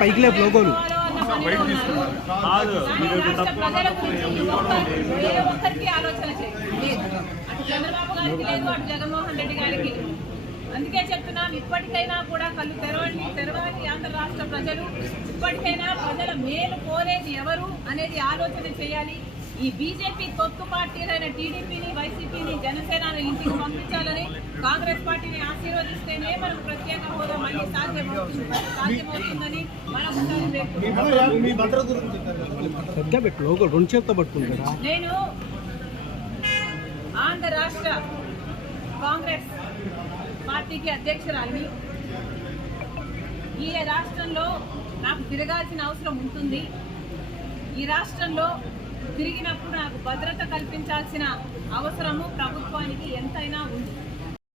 పైకి లేపు లోగోలు చంద్రబాబు గారికి లేదు, అటు జగన్మోహన్ రెడ్డి గారికి. అందుకే చెప్తున్నాం, ఇప్పటికైనా కూడా కళ్ళు తెరవాలి ఆంధ్ర రాష్ట్ర ప్రజలు. ఇప్పటికైనా ప్రజల మేలు కోరేది ఎవరు అనేది ఆలోచన చేయాలి. ఈ బీజేపీ తొత్తు పార్టీలైన టీడీపీని, వైసీపీని, జనసేనను ఇంటికి పంపించాలని, కాంగ్రెస్ పార్టీని ఆశీర్వదిస్తేనే మనకు ప్రత్యేక హోదా మళ్ళీ సాధ్యమవుతుందని నేను ఆంధ్ర రాష్ట్ర కాంగ్రెస్ పార్టీకి అధ్యక్షురాలిని. ఈ రాష్ట్రంలో నాకు తిరగాల్సిన అవసరం ఉంటుంది. ఈ రాష్ట్రంలో తిరిగినప్పుడు నాకు భద్రత కల్పించాల్సిన అవసరము ప్రభుత్వానికి ఎంతైనా ఉంది.